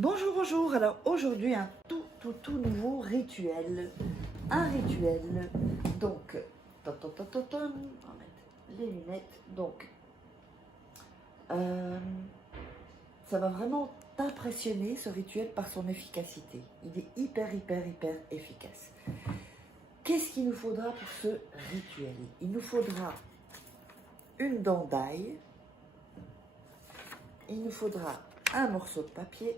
Bonjour, bonjour. Alors aujourd'hui, un tout nouveau rituel. Un rituel. Donc, on va mettre les lunettes. Donc, ça va vraiment t'impressionner ce rituel par son efficacité. Il est hyper efficace. Qu'est-ce qu'il nous faudra pour ce rituel? Il nous faudra une dent d'ail. Il nous faudra un morceau de papier.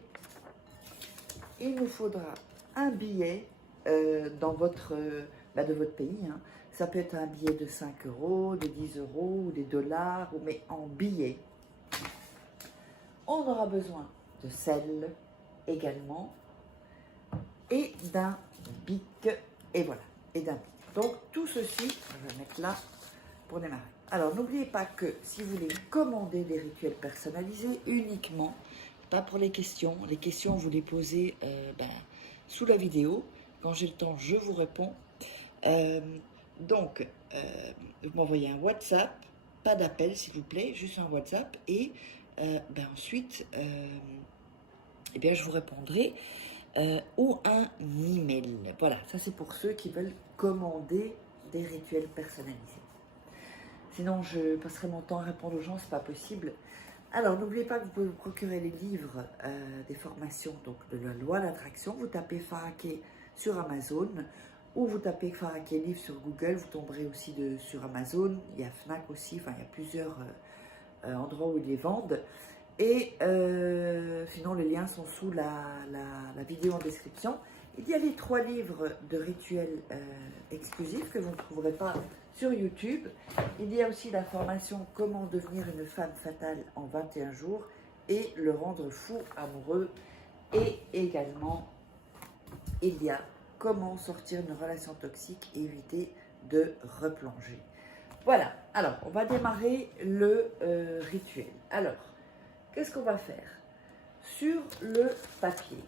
Il nous faudra un billet de votre pays. Hein. Ça peut être un billet de 5 euros, de 10 euros, ou des dollars, mais en billets. On aura besoin de sel également, et d'un bic, et voilà, et d'un bic. Donc tout ceci, je vais mettre là pour démarrer. Alors n'oubliez pas que si vous voulez commander des rituels personnalisés uniquement, pas pour les questions vous les posez sous la vidéo. Quand j'ai le temps, je vous réponds. Vous m'envoyez un WhatsApp, pas d'appel s'il vous plaît, juste un WhatsApp, et ensuite, je vous répondrai, ou un email. Voilà, ça c'est pour ceux qui veulent commander des rituels personnalisés. Sinon, je passerai mon temps à répondre aux gens, c'est pas possible. Alors, n'oubliez pas que vous pouvez vous procurer les livres des formations donc de la loi d'attraction. Vous tapez Faraké sur Amazon ou vous tapez Faraké livre sur Google. Vous tomberez aussi sur Amazon. Il y a Fnac aussi, enfin, il y a plusieurs endroits où ils les vendent. Et sinon, les liens sont sous la vidéo en description. Il y a les 3 livres de rituels exclusifs que vous ne trouverez pas sur YouTube. Il y a aussi la formation Comment devenir une femme fatale en 21 jours et le rendre fou amoureux. Et également, il y a Comment sortir d'une relation toxique et éviter de replonger. Voilà, alors on va démarrer le rituel. Alors, qu'est-ce qu'on va faire? Sur le papier,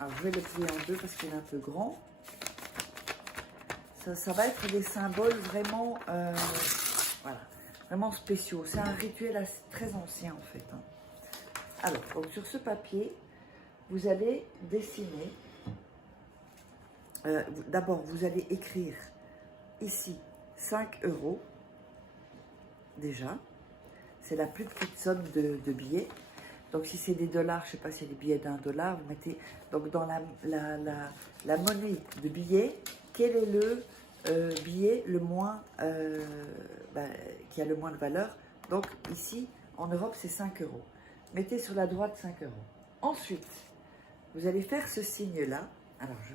alors je vais le plier en deux parce qu'il est un peu grand. Ça va être des symboles vraiment, vraiment spéciaux. C'est un rituel très ancien en fait. Hein. Alors, donc, sur ce papier, vous allez dessiner. D'abord, vous allez écrire ici 5 euros. Déjà, c'est la plus petite somme de billets. Donc, si c'est des dollars, je ne sais pas si c'est des billets d'1 dollar, vous mettez donc dans la monnaie de billets, quel est le billet le moins, qui a le moins de valeur. Donc, ici, en Europe, c'est 5 euros. Mettez sur la droite 5 euros. Ensuite, vous allez faire ce signe-là. Alors, je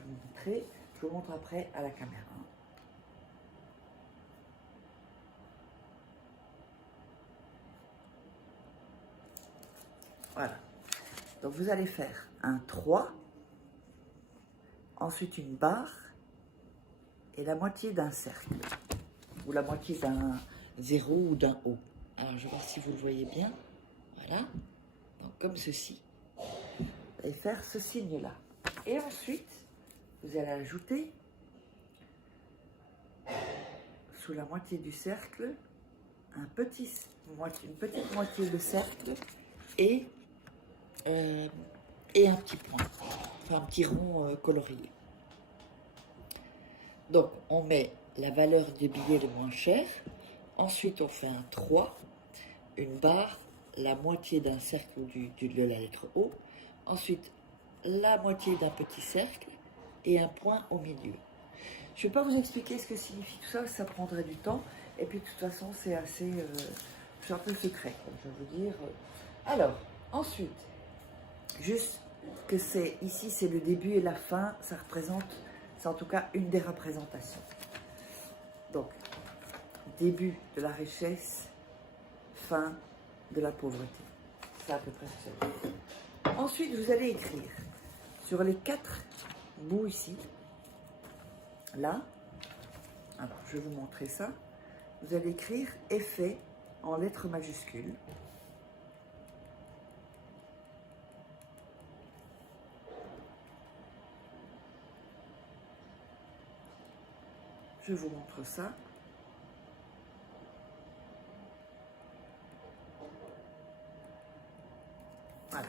vous montre après à la caméra. Voilà. Donc, vous allez faire un 3, ensuite une barre et la moitié d'un cercle, ou la moitié d'un 0 ou d'un O. Alors, je vais voir si vous le voyez bien. Voilà. Donc, comme ceci. Vous allez faire ce signe-là. Et ensuite, vous allez ajouter, sous la moitié du cercle, une petite moitié de cercle et un petit point, enfin un petit rond colorié. Donc, on met la valeur des billets le moins cher. Ensuite, on fait un 3, une barre, la moitié d'un cercle de la lettre O. Ensuite, la moitié d'un petit cercle et un point au milieu. Je ne vais pas vous expliquer ce que signifie tout ça, ça prendrait du temps. Et puis, de toute façon, c'est assez... c'est un peu secret, comme je vais vous dire. Alors, ensuite, juste que c'est ici, c'est le début et la fin, ça représente, c'est en tout cas une des représentations. Donc, début de la richesse, fin de la pauvreté. C'est à peu près ce que ça veut dire. Ensuite, vous allez écrire sur les 4 bouts ici, là, alors je vais vous montrer ça, vous allez écrire effet en lettres majuscules. Je vous montre ça. Voilà.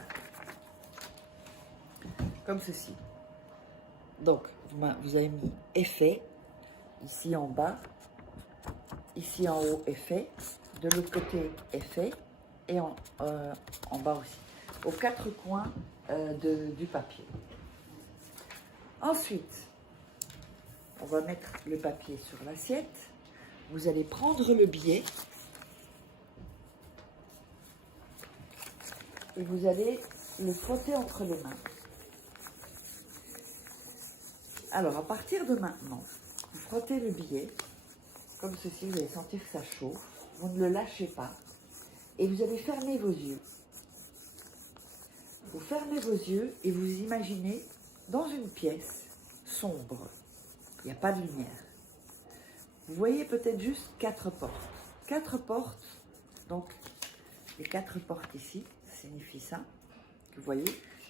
comme ceci. Donc, vous avez mis effet, ici en bas, ici en haut, effet, de l'autre côté, effet, et en bas aussi, aux quatre coins du papier. Ensuite, on va mettre le papier sur l'assiette. Vous allez prendre le billet et vous allez le frotter entre les mains. Alors, à partir de maintenant, vous frottez le billet, comme ceci, vous allez sentir que ça chauffe, vous ne le lâchez pas, et vous allez fermer vos yeux. Vous fermez vos yeux et vous imaginez dans une pièce sombre, il n'y a pas de lumière. Vous voyez peut-être juste 4 portes. 4 portes, donc les 4 portes ici, ça signifie ça, que vous voyez,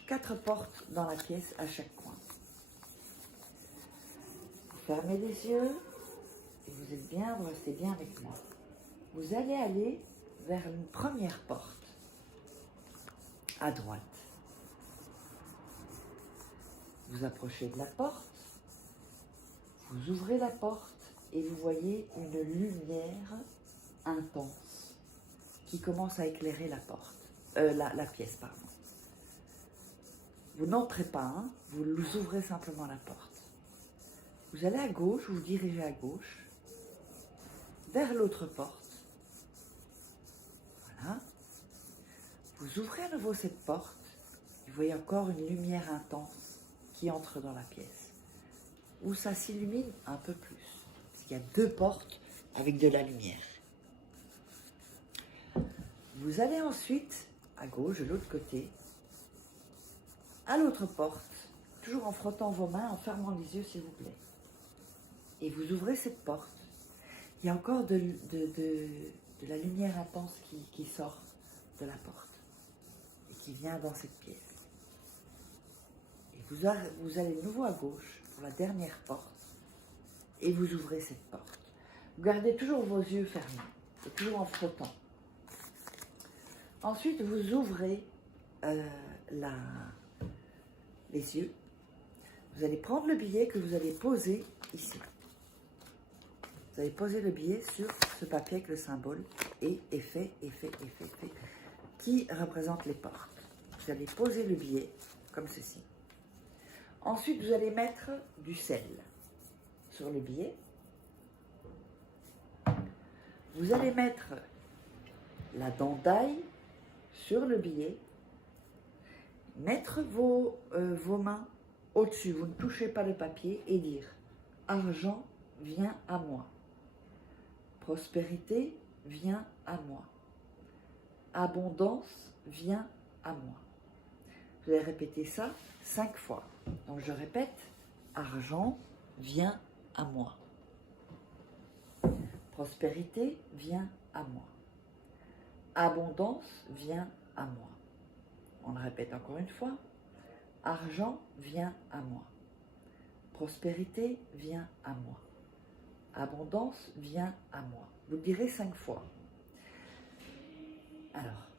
4 portes dans la pièce à chaque coin. Fermez les yeux et vous êtes bien, vous restez bien avec moi. Vous allez aller vers une première porte à droite. Vous approchez de la porte, vous ouvrez la porte et vous voyez une lumière intense qui commence à éclairer la porte, la pièce, pardon. Vous n'entrez pas, hein, vous ouvrez simplement la porte. Vous allez à gauche, vous vous dirigez à gauche, vers l'autre porte. Voilà. Vous ouvrez à nouveau cette porte, vous voyez encore une lumière intense qui entre dans la pièce, où ça s'illumine un peu plus. Il y a 2 portes avec de la lumière. Vous allez ensuite, à gauche, de l'autre côté, à l'autre porte, toujours en frottant vos mains, en fermant les yeux, s'il vous plaît. Et vous ouvrez cette porte. Il y a encore de la lumière intense qui sort de la porte et qui vient dans cette pièce. Et vous allez de nouveau à gauche pour la dernière porte et vous ouvrez cette porte. Vous gardez toujours vos yeux fermés et toujours en frottant. Ensuite, vous ouvrez les yeux. Vous allez prendre le billet que vous allez poser ici. Vous allez poser le billet sur ce papier avec le symbole et effet, qui représente les portes. Vous allez poser le billet comme ceci. Ensuite, vous allez mettre du sel sur le billet. Vous allez mettre la dent d'ail sur le billet. Mettre vos mains au-dessus, vous ne touchez pas le papier et dire « Argent vient à moi ». Prospérité vient à moi. Abondance vient à moi. Vous allez répéter ça 5 fois. Donc je répète, argent vient à moi. Prospérité vient à moi. Abondance vient à moi. On le répète encore une fois. Argent vient à moi. Prospérité vient à moi. Abondance vient à moi. Vous le direz 5 fois. Alors,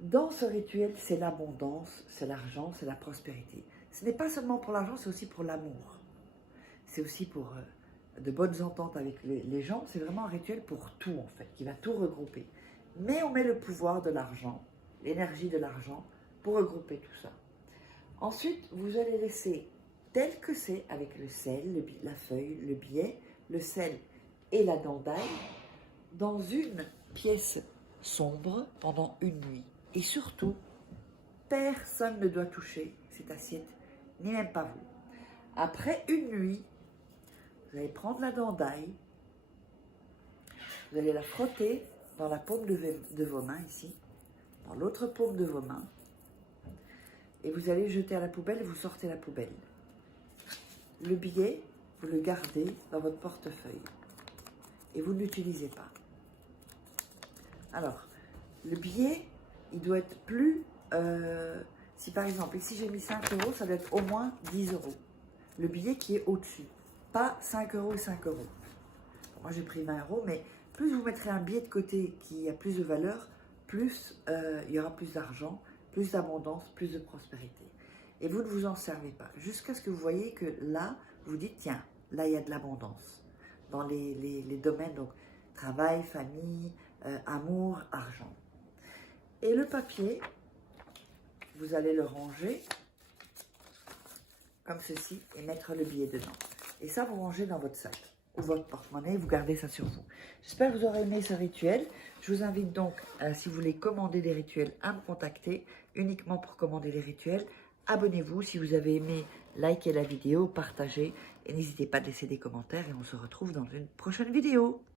dans ce rituel, c'est l'abondance, c'est l'argent, c'est la prospérité. Ce n'est pas seulement pour l'argent, c'est aussi pour l'amour. C'est aussi pour de bonnes ententes avec les gens. C'est vraiment un rituel pour tout, en fait, qui va tout regrouper. Mais on met le pouvoir de l'argent, l'énergie de l'argent, pour regrouper tout ça. Ensuite, vous allez laisser tel que c'est, avec le sel, la feuille, le billet, le sel et la dent d'ail, dans une pièce sombre pendant une nuit. Et surtout, personne ne doit toucher cette assiette, ni même pas vous. Après une nuit, vous allez prendre la dent d'ail, vous allez la frotter dans la paume de vos mains ici, dans l'autre paume de vos mains, et vous allez jeter à la poubelle, vous sortez la poubelle. Le billet, vous le gardez dans votre portefeuille et vous ne l'utilisez pas. Alors, le billet, il doit être plus... si par exemple, ici j'ai mis 5 €, ça doit être au moins 10 €. Le billet qui est au-dessus, pas 5 € et 5 €. Moi j'ai pris 20 €, mais plus vous mettrez un billet de côté qui a plus de valeur, plus il y aura plus d'argent, plus d'abondance, plus de prospérité. et vous ne vous en servez pas. Jusqu'à ce que vous voyez que là, vous dites, tiens, là, il y a de l'abondance dans les domaines, donc travail, famille, amour, argent. Et le papier, vous allez le ranger comme ceci et mettre le billet dedans. Et ça, vous rangez dans votre sac ou votre porte-monnaie, vous gardez ça sur vous. J'espère que vous aurez aimé ce rituel. Je vous invite donc, si vous voulez commander des rituels, à me contacter uniquement pour commander les rituels. Abonnez-vous si vous avez aimé, likez la vidéo, partagez et n'hésitez pas à laisser des commentaires et on se retrouve dans une prochaine vidéo.